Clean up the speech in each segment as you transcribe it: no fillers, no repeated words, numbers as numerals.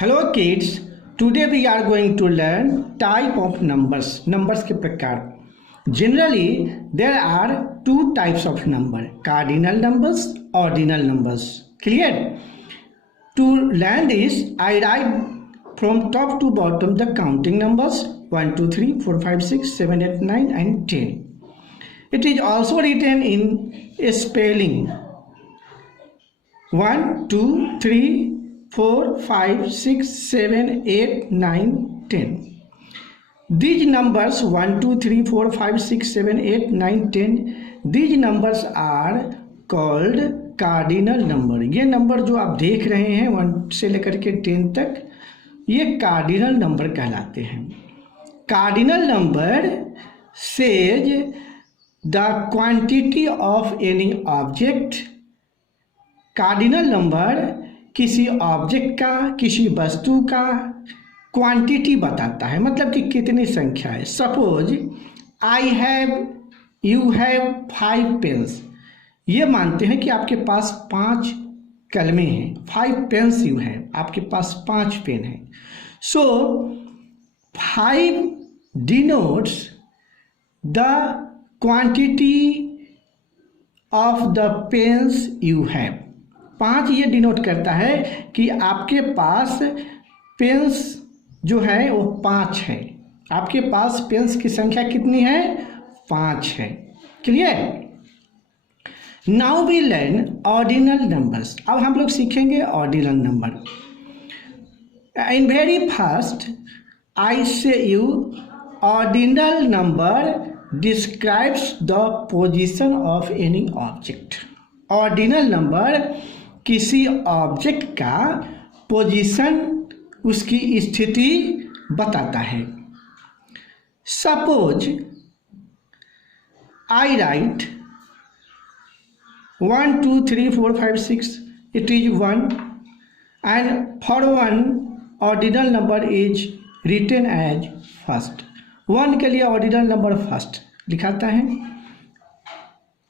Hello kids, today we are going to learn type of numbers, numbers के प्रकार. Generally, there are two types of number, cardinal numbers, ordinal numbers. Clear? To learn this, I write from top to bottom the counting numbers 1, 2, 3, 4, 5, 6, 7, 8, 9 and 10. It is also written in a spelling 1, 2, 3, 4, 5, 6, 7, 8, 9, 10. These numbers 1, 2, 3, 4, 5, 6, 7, 8, 9, 10. These numbers are called cardinal number. ये number जो आप देख रहे हैं 1 से लेकर के 10 तक, ये कार्डिनल नंबर कहलाते हैं. Cardinal number says the quantity of any object. Cardinal number किसी ऑब्जेक्ट का, किसी वस्तु का क्वांटिटी बताता है, मतलब कि कितनी संख्या है. Suppose I have, you have 5 pens. ये मानते हैं कि आपके पास 5 कलमें हैं. 5 पेन्स यू है, आपके पास 5 पेन हैं. So 5 denotes the quantity of the pens you have. 5 ये डिनोट करता है कि आपके पास पेन्स जो है वो 5 है. आपके पास पेन्स की संख्या कितनी है? 5 है. Clear? Now we learn ordinal numbers. अब हम लोग सीखेंगे ordinal number. In very first I say you ordinal number describes the position of any object. Ordinal number किसी ऑब्जेक्ट का पोजीशन, उसकी स्थिति बताता है. Suppose I write 1, 2, 3, 4, 5, 6, it is 1, and for 1 ordinal number is written as first. 1 के लिए ordinal number first लिखाता है.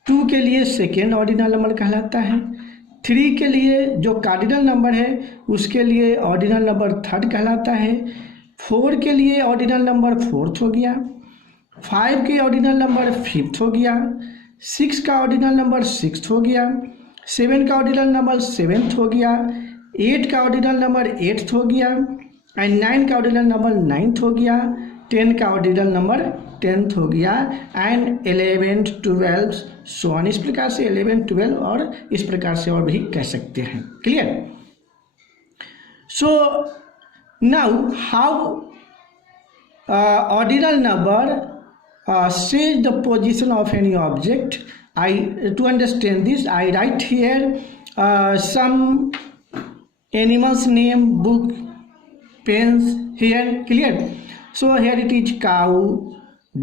2 के लिए सेकेंड ऑर्डिनल नंबर कहलाता है. 3 के लिए जो कार्डिनल नंबर है उसके लिए ऑर्डिनल नंबर थर्ड कहलाता है. 4 के लिए ऑर्डिनल नंबर फोर्थ हो गया. 5 के ऑर्डिनल नंबर फिफ्थ हो गया. 6 का ऑर्डिनल नंबर सिक्स्थ हो गया. 7 का ऑर्डिनल नंबर सेवेंथ हो गया. 8 का ऑर्डिनल नंबर एट्थ हो गया. एंड 9 का ऑर्डिनल नंबर नाइन्थ हो गया. 10 का ऑर्डिनल नंबर 10th हो गया. And 11, 12 so on. इस प्रकार से 11, 12 और इस प्रकार से और भी कह सकते हैं. Clear? So now how ordinal number says the position of any object. To understand this, I write here some animals name, book, pens here. Clear? So here it is cow,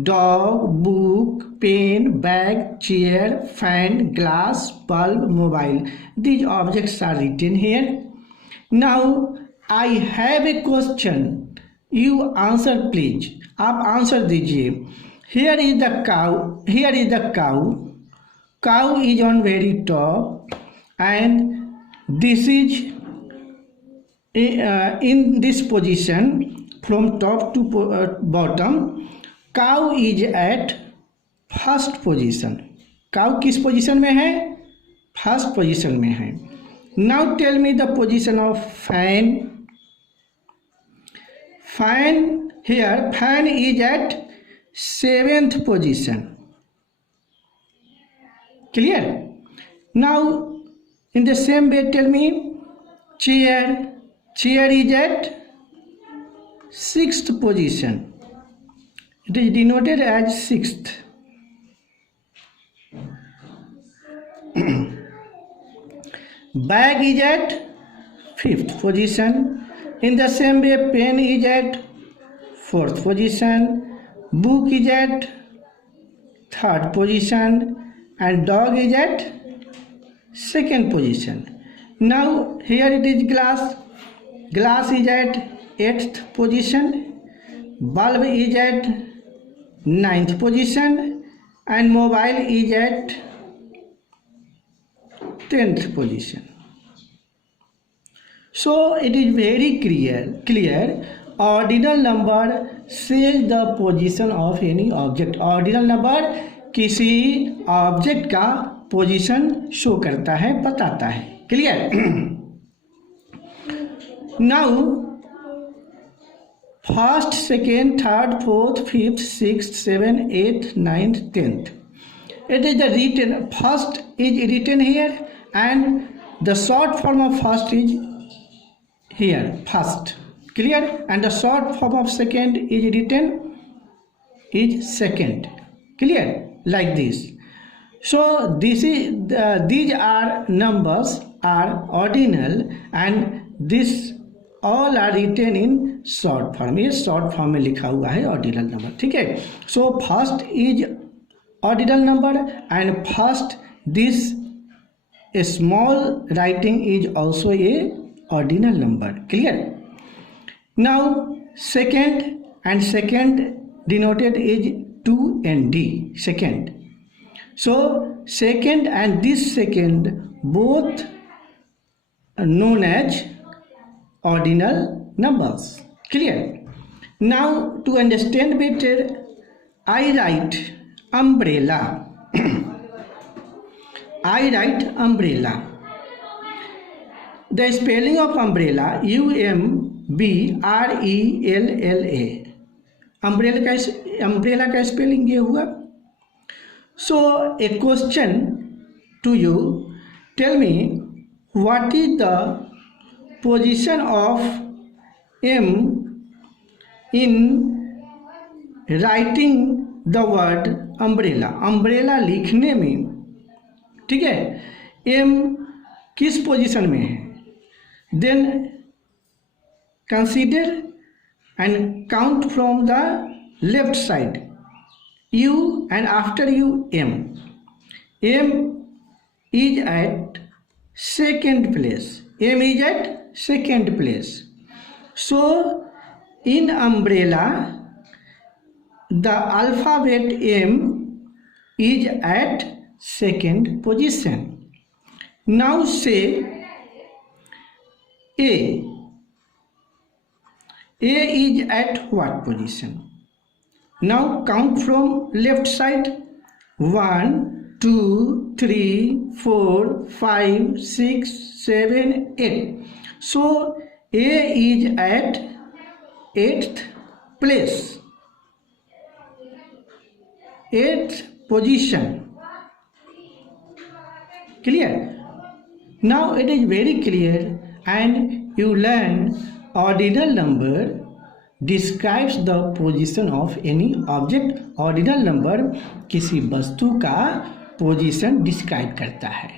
dog, book, pen, bag, chair, fan, glass, bulb, mobile. These objects are written here. Now I have a question. You answer please. आप answer दीजिए. Here is the cow. Here is the cow. Cow is on very top, and this is in this position from top to bottom. Cow is at first position. Cow किस position में है? First position में है. Now tell me the position of fan. Fan here. Fan is at 7th position. Clear? Now in the same way tell me chair. Chair is at 6th position. It is denoted as 6th. Bag is at 5th position. In the same way pen is at 4th position. Book is at 3rd position and dog is at 2nd position. Now here it is glass. Glass is at 8th position. Bulb is at 9th position and mobile is at 10th position. So it is very clear. Ordinal number says the position of any object. Ordinal number किसी object का position show करता है, बताता है. Clear. Now first, second, third, fourth, fifth, sixth, seventh, eighth, ninth, tenth. It is the written. First is written here, and the short form of first is here. First. Clear. And the short form of second is written is second. Clear. Like this. So these are numbers are ordinal, and this all are written in short form. ये short form में लिखा हुआ है ordinal number. ठीक है. So first is ordinal number, and first this a small writing is also a ordinal number. Clear. Now second, and second denoted is 2 and D. Second. So second and this second both are known as ordinal numbers. Clear. Now to understand better, I write umbrella. I write umbrella. The spelling of umbrella UMBRELLA. umbrella का spelling ये हुआ. So a question to you, tell me what is the position of M in writing the word umbrella. umbrella लिखने में, ठीक है, M किस position में है. Then consider and count from the left side U, and after U M. M is at second place. M is at second place. So in umbrella the alphabet M is at second position. Now say A. A is at what position? Now count from left side. 1, 2, 3, 4, 5, 6, 7, 8. So A is at 8th place. 8th position. Clear. Now it is very clear, and you learn ordinal number describes the position of any object. ordinal number किसी वस्तु का position describe करता है.